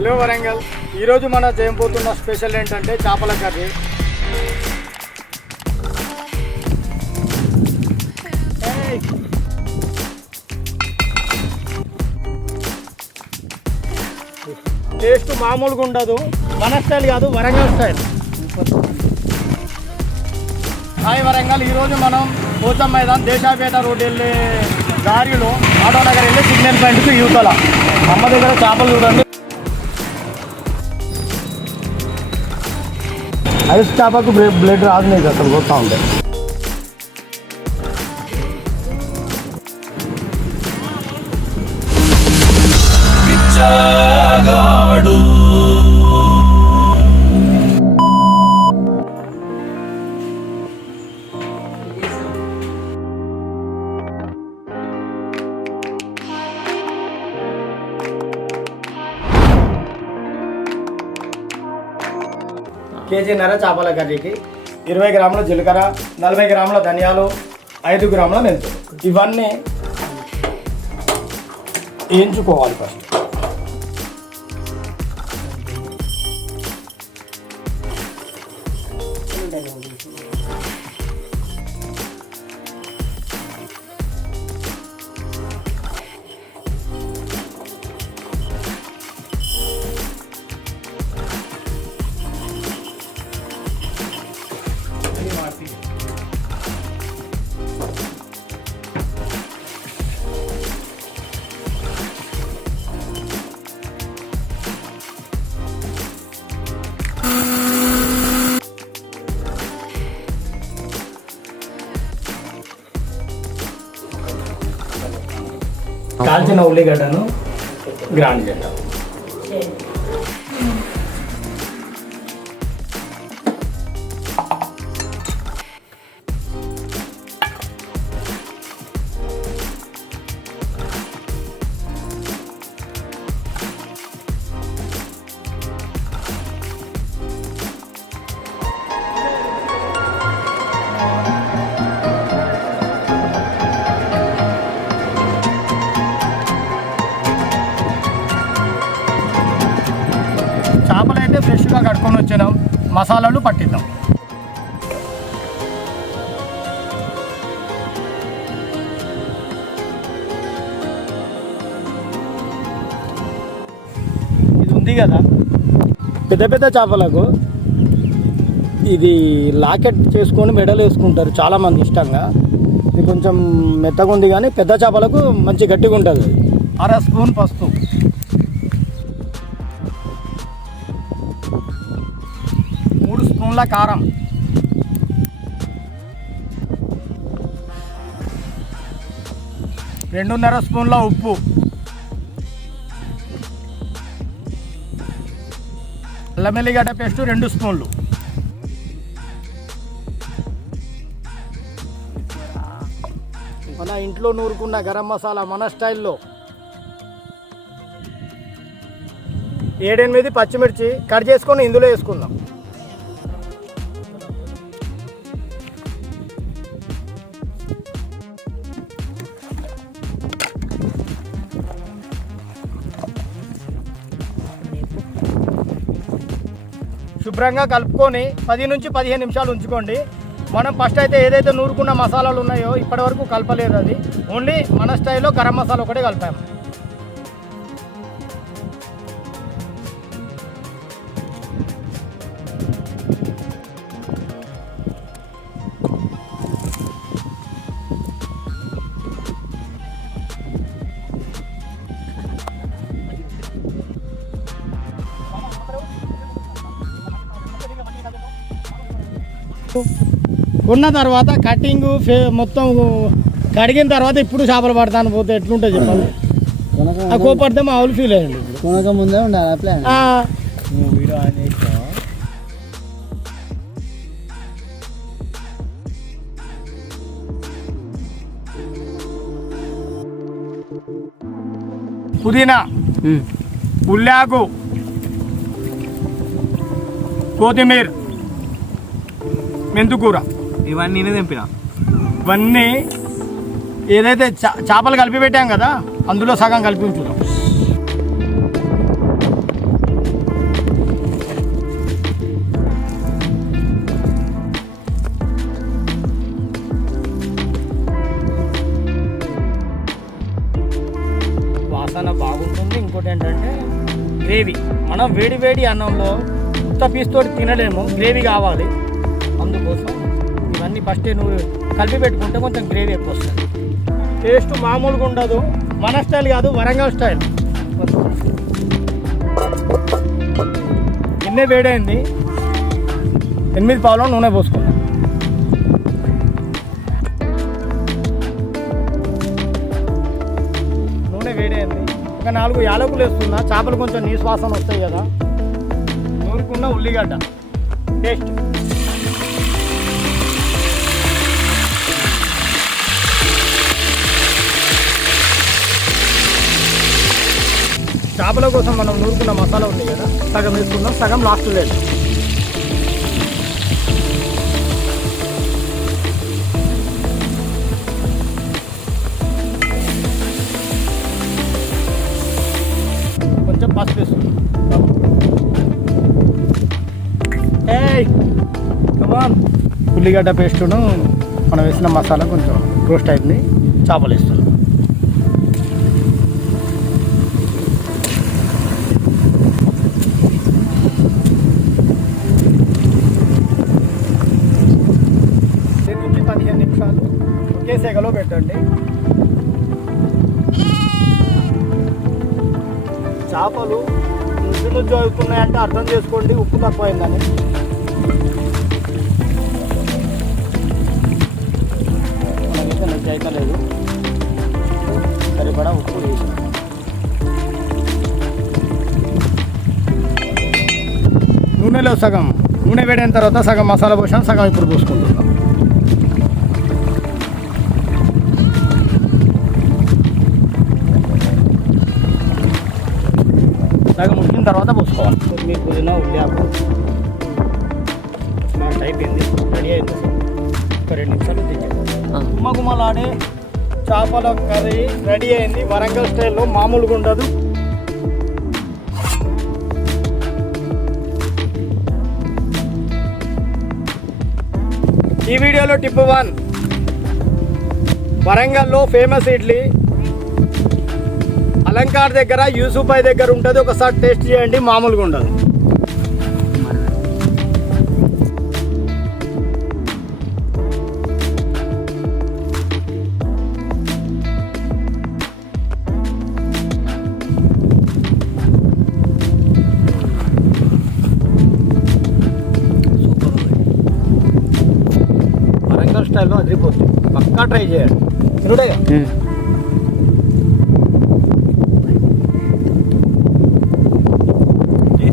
Hello Warangal, ఈరోజు మన చేయబోతున్న స్పెషల్ ఏంటంటే చేపల కర్రీ. టేస్ట్ మామూలుగా ఉండదు, మన స్టైల్ కాదు, వరంగల్ స్టైల్. హాయ్ వరంగల్, ఈరోజు మనం పోచం మైదాన్ దేశాపేట రోడ్ వెళ్ళే దారిలో ఆటో నగర్ వెళ్ళి సిగ్నల్ పాయింట్కి యువతల అమ్మ దగ్గర చేపలు చూడండి. ఐస్ చేపకు బ్లడ్ రాదు, నీకు అసలు పోతూ ఉంటాయి. కేజీన్నర చేపల కర్రీకి 20 గ్రాముల జీలకర్ర, 40 గ్రాముల ధనియాలు, 5 గ్రాముల మెంతులు, ఇవన్నీ వేయించుకోవాలి ఫస్ట్. కాల్చిన ఉల్లిగడ్డను గ్రైండ్ చేద్దాం. చేపలు అయితే ఫ్రెష్గా కట్టుకొని వచ్చినాం, మసాలాలు పట్టిద్దాం. ఇది ఉంది కదా, పెద్ద పెద్ద చేపలకు ఇది లాకెట్ చేసుకొని మెడలు వేసుకుంటారు చాలామంది ఇష్టంగా. ఇది కొంచెం మెత్తగా ఉంది కానీ పెద్ద చేపలకు మంచి గట్టిగా ఉంటుంది. 1/2 స్పూన్ పసుపు, 3 స్పూన్ల కారం, 2.5 స్పూన్ల ఉప్పు, అల్లం వెల్లిగడ్డ పేస్ట్ 2 స్పూన్లు, మన ఇంట్లో నూరుకున్న గరం మసాలా మన స్టైల్లో, 7-8 పచ్చిమిర్చి కట్ చేసుకొని ఇందులో వేసుకుందాం. శుభ్రంగా కలుపుకొని 10 నుంచి 15 నిమిషాలు ఉంచుకోండి. మనం ఫస్ట్ అయితే ఏదైతే నూరుకున్న మసాలాలు ఉన్నాయో ఇప్పటి వరకు కలపలేదు, అది ఓన్లీ మన స్టైల్లో గరం మసాలా ఒకటే కలిపాము. ఉన్న తర్వాత కటింగ్ మొత్తం కడిగిన తర్వాత ఇప్పుడు చేపలు పడతాను పోతే ఎట్లుంటుంది చెప్పాలి. ఆ కోపడితే మా ఆవులు ఫీల్ అయ్యండి. కొనక ముందే ఉండాలి ప్లాన్. వీడియో ఆన్ చేస్తాం. పుదీనా, ఉల్లాకు, కొత్తిమీర, మెంతుకూర, ఇవన్నీ తెంపిన. ఇవన్నీ ఏదైతే చేపలు కలిపి పెట్టాం కదా అందులో సగం కలిపి ఉంచుదాం. గ్రేవీ. మనం వేడి వేడి అన్నంలో ఉత్త పీస్ తోటి తినలేము, గ్రేవీ కావాలి. అందుకోసం ఇవన్నీ ఫస్టే నువ్వు కలిపి పెట్టుకుంటే కొంచెం గ్రేవీ ఎక్కువ వస్తుంది. టేస్ట్ మామూలుగా ఉండదు. మన స్టైల్ కాదు, వరంగల్ స్టైల్. గిన్నె వేడైంది, 8 పావులో నూనె పోసుకున్నాం. నూనె వేడైంది, ఒక 4 యాలకులు వేస్తున్నా. చేపలు కొంచెం నీసు వాసన వస్తాయి కదా. నూరుకున్న ఉల్లిగడ్డ టేస్ట్. చేపల కోసం మనం నూరుకున్న మసాలా ఉంది కదా, సగం వేసుకుందాం, సగం లాస్ట్ లేదు. కొంచెం పసుపు వేసుకుందాం. ఉల్లిగడ్డ పేస్టును మనం వేసిన మసాలా కొంచెం రోస్ట్ అయింది. చేపలు వేస్తున్నాం. ఒకే సెగలో పెట్టండి. చేపలు నుజ్జు అవుతున్నాయంటే అర్థం చేసుకోండి ఉప్పు తక్కువైందని. మనకైతే నుజ్జు అయితే లేదు, సరిపడా ఉప్పు వేసి నూనెలో సగం నూనె వేడైన తర్వాత సగం మసాలా పోసాం, సగం ఇప్పుడు పోసుకుంటున్నాం. సగం ఉడికిన తర్వాత పోసుకోవాలి. కొత్తిమీర, పుదీనా, ఉల్లిపాయ స్మార్ట్ అయిపోయింది, రెడీ అయింది. ఒక 2 నిమిషాలు దించేది. గుమ్మగుమ్మలాడే చేపల కర్రీ రెడీ అయింది. వరంగల్ స్టైల్లో మామూలుగా ఉండదు. ఈ వీడియోలో టిప్ 1, వరంగల్లో ఫేమస్ ఇడ్లీ అలంకార్ దగ్గర, యూసుఫాయ్ దగ్గర ఉంటుంది. ఒకసారి టేస్ట్ చేయండి, మామూలుగా ఉండదు. సూపర్ ఉంది. వరంగల్ స్టైల్లో అదిరిపోతుంది. పక్కా ట్రై చేయండి. తినుడే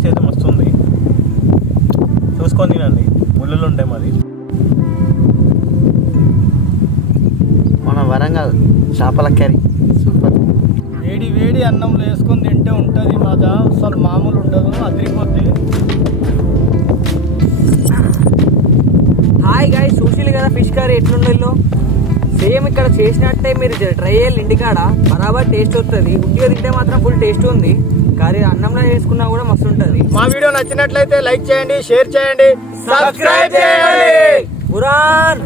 అయితే మస్తుంది. చూసుకొని తినండి, ముళ్ళులు ఉంటాయి. మరి మన వరంగల్ చేపల కర్రీ సూపర్. వేడి వేడి అన్నంలో వేసుకొని తింటే ఉంటుంది మజా, అసలు మామూలు ఉండదు, అదిరిపోద్ది. హాయ్ గాయ్, చూసిలు కదా ఫిష్ కర్రీ ఎట్లుండో. సేమ్ ఇక్కడ చేసినట్టే మీరు ట్రై చేయాలి. ఇంటికాడ బరాబర్ టేస్ట్ వస్తుంది. ఉట్టిగా తింటే మాత్రం ఫుల్ టేస్ట్ ఉంది. కర్రీ అన్నంలో వేసుకున్నా కూడా మస్తు ఉంటుంది. మా వీడియో నచ్చినట్లయితే లైక్ చేయండి, షేర్ చేయండి, సబ్స్క్రైబ్ చేయండి. పురాన్